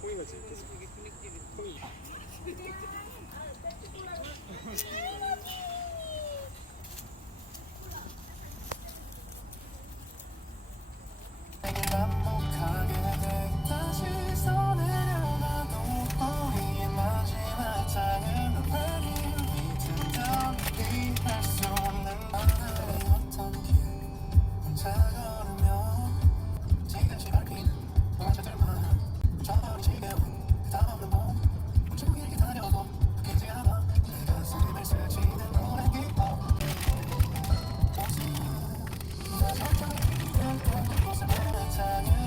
콩이가 재밌겠어. 콩이. 반복하게 돼 다시 서내려가도 우리의 마지막 장은 already written 이해할 수 없는 나의 어떤 길 혼자 걸으며 지금씩 밝히는 동화책들만 저버린 지겨운 그 다음은 뭐 훔치고 길게 다녀도 바뀌지 않아 내 가슴을 스치는 오랜 기억 옷은 나 절대 그런 곳을 보내 장을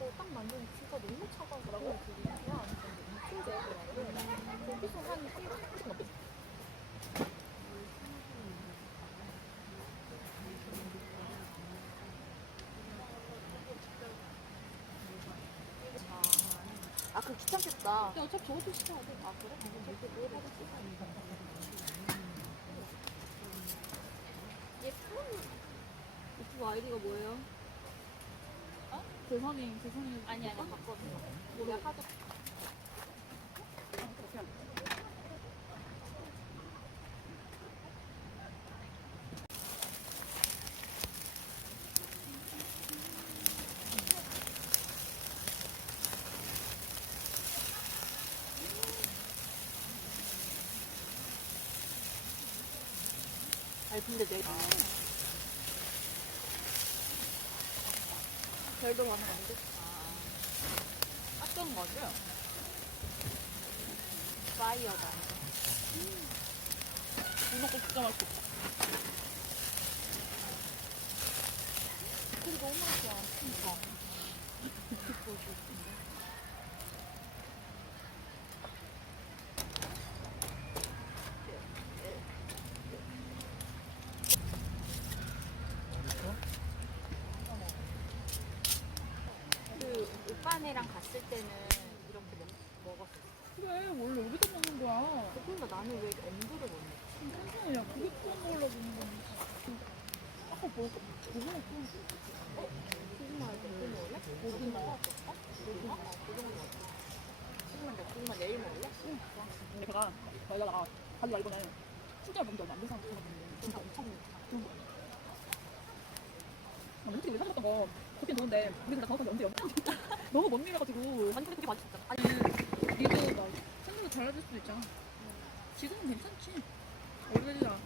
이거 딱 만드는 진짜 너무 차가워라고 그게 뭐야? 무슨 제약이라고 거기서 한 30분 넘게 아, 그럼 귀찮겠다. 근데 어차피 저것도 시켜야 돼. 아, 그래? 어차피 뭘 하겠지? 예쁜 유튜브 아이디가 뭐예요? 어? 대선이 아니 바꿔줘. 우리가 하도 아니 근데 내가 별도 많은 건데? 아 깎은 거죠? 파이어다 이거 진짜 맛있겠다 근데 너무 맛있어 진짜 그 오빠네랑 갔을 때는 이렇게 먹었어. 그래 원래 여기서 먹는 거야. 그러니까 나는 왜 엄두를 못 내? 천천히야. 그게 구워 먹으려고 하는 거니까. 아까 먹었어. 고구마 구워 먹었어. 고구마 할 때 고구마 먹을래? 고구마 먹었어? 고구마? 고구마 먹었어. 고구마 내일 먹을래? 근데 걔가 여자가 자기가 이번에 진짜 먹은 지 얼마 안 돼서 진짜 엄청 좋은 거야. 솔직히 우리 사줬던 거 그렇게 좋은데 우리 둘 다 정확하게 언제 너무 먼 일이라가지고 아니 근데 그게 맛있었잖아. 아니 니도 막 생각도 잘해줄 수도 있잖아. 지금은 괜찮지. 얼굴이야.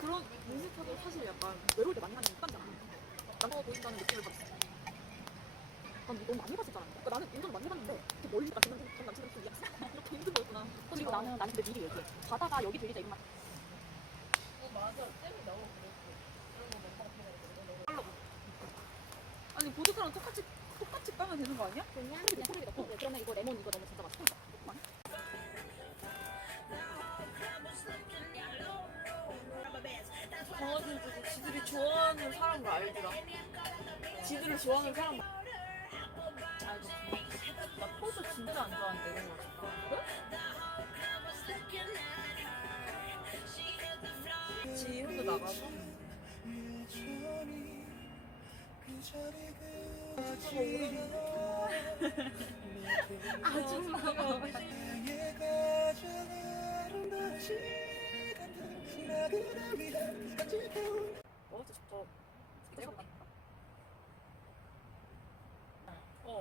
그런 뮤지컬도 사실 약간 외로울 때 많이 하는 습관이잖아. 남자가 보인다는 느낌을 받았어. 난 너무 많이 봤었잖아. 그러니까 나는 운전 많이 해봤는데 이렇게 멀리 전 남친한테 이렇게 힘든 거였구나. 그리고 나는 근데 미리 얘기해. 가다가 여기 들리자 이것만. 맞아. 쌤이 너무 그랬어. 아니 보드카랑 똑같이 까면 되는 거 아니야? 그냥 소리 넣고 그러면 이거 레몬 이거 넣으면 진짜 맛있어. 강아지들도 지들이 좋아하는 사람 거 알더라. 지들을 좋아하는 사람 거. 나 포즈 진짜 안 좋아하는데 이런 거 그래? 지 혼자 나가서? 아줌마가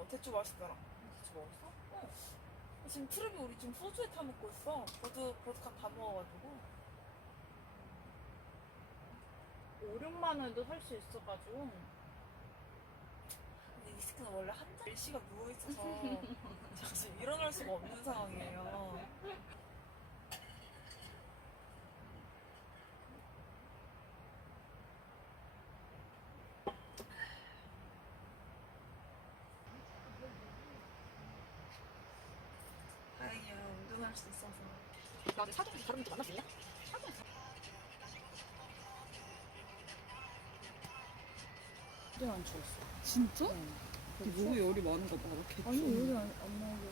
대추 맛있더라. 대추 먹었어? 어. 지금 트랩이 우리 지금 소주에 타 먹고 있어. 보드카 다 먹어가지고. 5, 6만 원도 살 수 있어가지고. 근데 이 새끼는 원래 한 잔 일시가 누워있어서 지금 일어날 수가 없는 상황이에요. 다행이야. 운동할 수 있어서. 나 근데 사진에서 다른 분들 만날 수 있냐? 진짜 안 추웠어. 진짜? 누구 열이 많은가 봐. 개 아니 추워. 여기 안 나오게.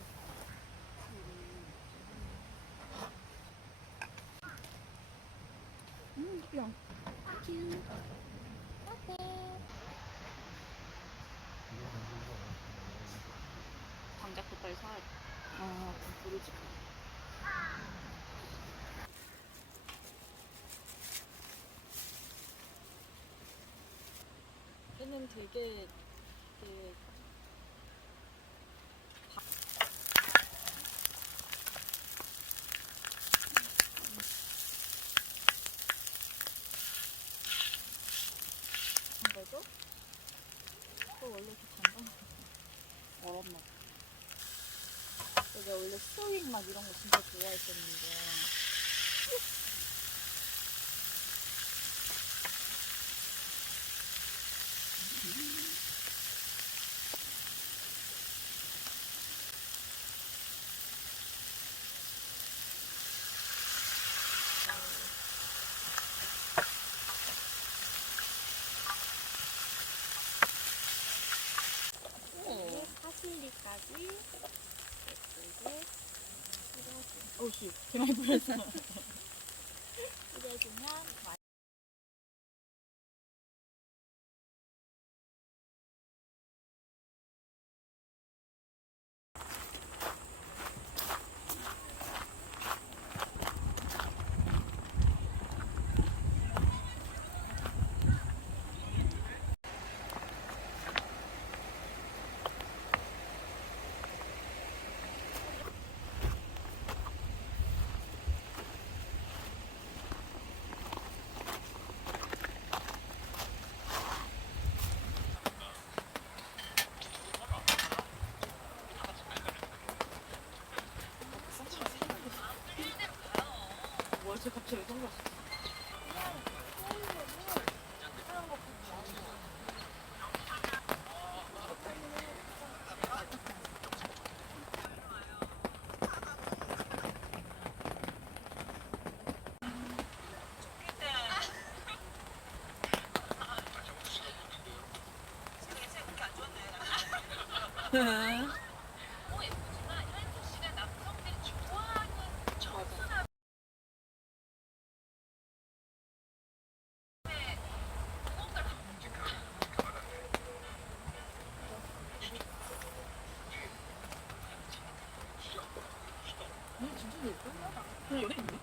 야. 장작도 빨리 사야 돼. 아, 모르지. 얘는 되게 거죠? 또 원래 이렇게 간단해. 멀었나 봐. 내가 원래 스토링 막 이런 거 진짜 좋아했었는데. 이게 파슬리까지 예쁘게 어우씨, 개 많이 뿌렸어. 뿌려주면 뭐지, 갑자기 선글라스. 그냥 연예인인데?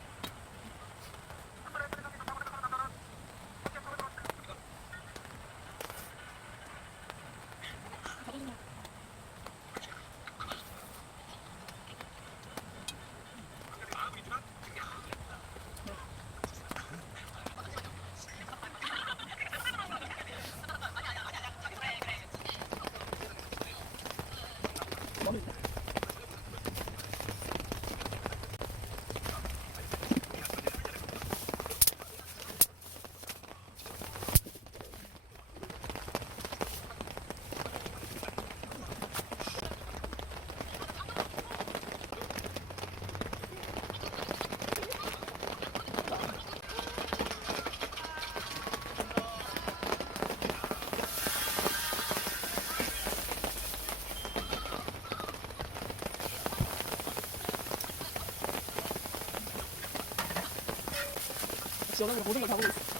지원하는 모든 걸 다 보고 있어.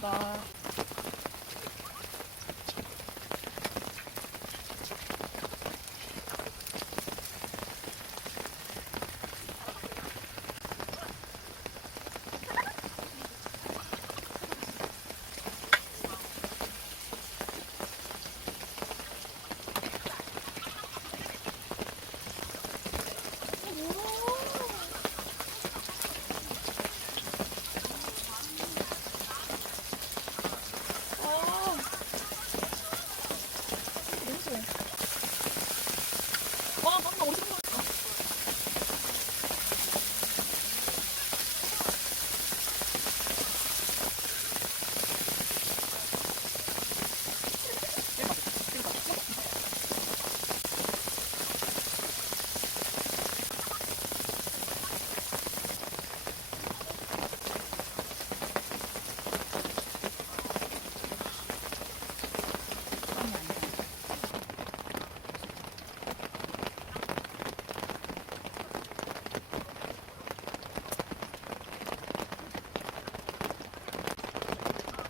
나.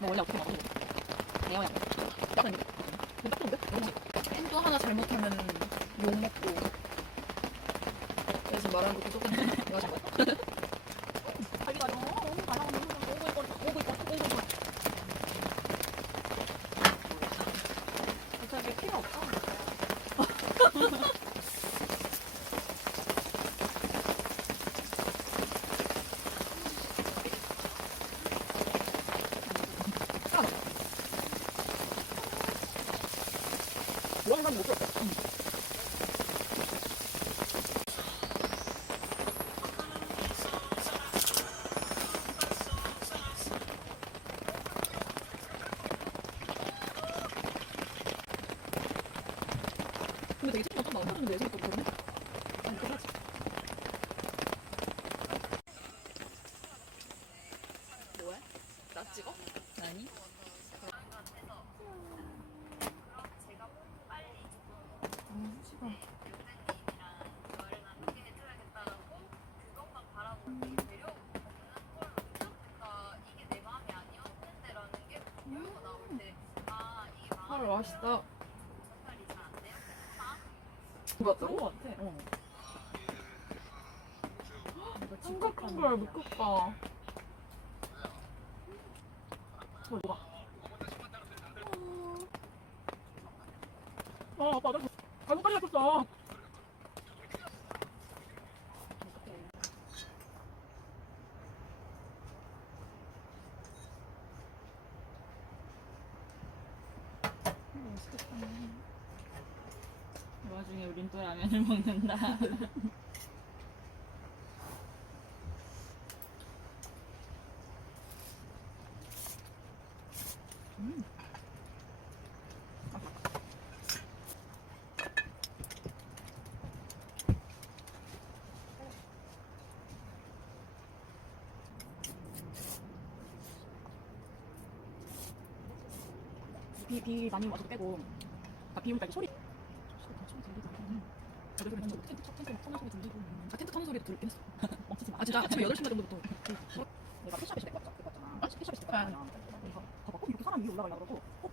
뭐 원래 어떻게 먹어? 내가 약간 약간 문 닦는데? 또 하나 잘못하면 욕 먹고. 그래서 말하는 것도 조금 내가 잘 맞다. 자기가 너무 가라고 오고 있고. 괜찮아. 아니? 헐 맛있다. 그런 거 같아. 탱글탱글 미쳤다. 정말 녹아. 아빠, 나 갈고까지 잡혔어. 이 와중에 우린 또 라면을 먹는다. 비 많이 와서 빼고 비 올 때 소리 텐트 터는 소리 들리고 텐트 터는 소리도 들리긴 했어. 멈추지 마. 아 진짜 아침에 8시 정도부터 내가 패션에서 데리고 왔잖아. 패션에서 데리고 왔잖아. 그래서 봐봐 꼭 이렇게 사람 위에 올라가려고 그러고 꼭